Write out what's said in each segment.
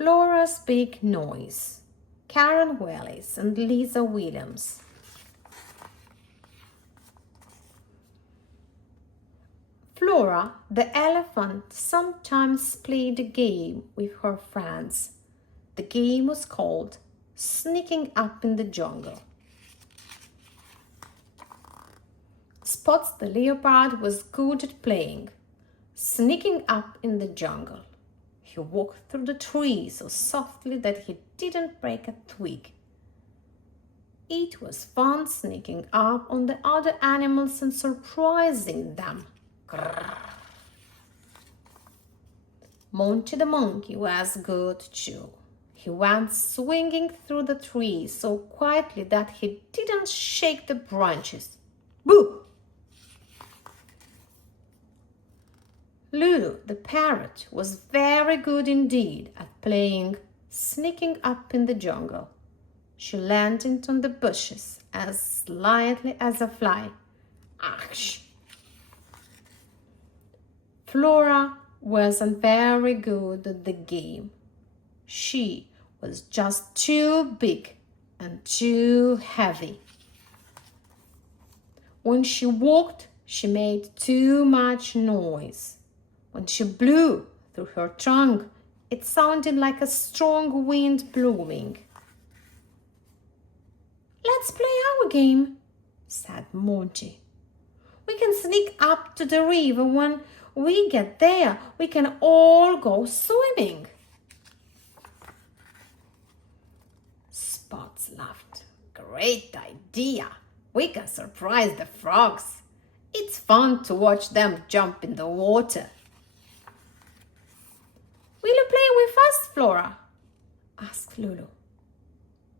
Flora's Big Noise, Karen Wallace and Lisa Williams. Flora, the elephant, sometimes played a game with her friends. The game was called Sneaking Up in the Jungle. Spots the leopard was good at playing, sneaking up in the jungle. He walked through the trees so softly that he didn't break a twig. It was fun sneaking up on the other animals and surprising them. Grrr. Monty the monkey was good too. He went swinging through the trees so quietly that he didn't shake the branches. Boo! Lulu, the parrot, was very good indeed at playing sneaking up in the jungle. She landed on the bushes as lightly as a fly. Ouch! Flora wasn't very good at the game. She was just too big and too heavy. When she walked, she made too much noise. When she blew through her trunk, it sounded like a strong wind blowing. "Let's play our game," said Monty. "We can sneak up to the river. When we get there, we can all go swimming." Spots laughed. "Great idea! We can surprise the frogs. It's fun to watch them jump in the water." "Will you play with us, Flora?" asked Lulu.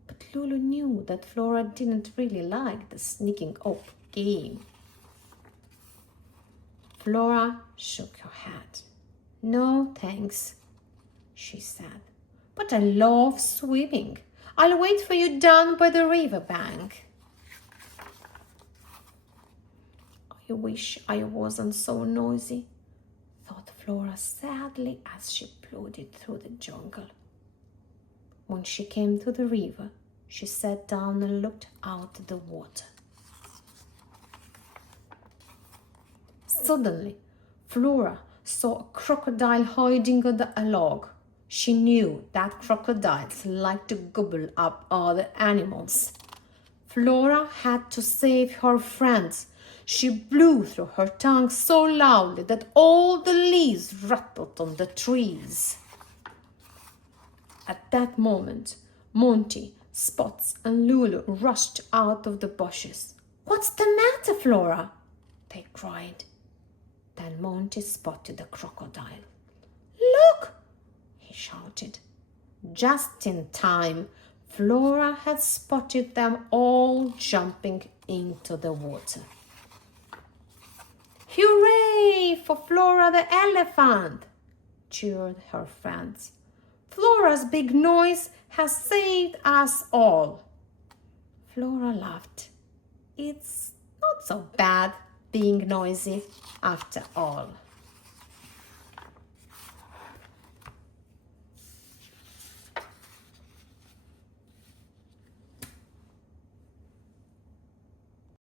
But Lulu knew that Flora didn't really like the sneaking up game. Flora shook her head. "No, thanks," she said. "But I love swimming. I'll wait for you down by the river bank." "I wish I wasn't so noisy," thought Flora sadly as she plodded through the jungle. When she came to the river, she sat down and looked out at the water. Suddenly, Flora saw a crocodile hiding under a log. She knew that crocodiles like to gobble up other animals. Flora had to save her friends. She blew through her tongue so loudly that all the leaves rattled on the trees. At that moment, Monty, Spots, and Lulu rushed out of the bushes. "What's the matter, Flora?" they cried. Then Monty spotted the crocodile. "Look!" he shouted. Just in time, Flora had spotted them all jumping into the water. "Hooray for Flora the elephant!" cheered her friends. "Flora's Big Noise has saved us all." Flora laughed. It's not so bad being noisy after all.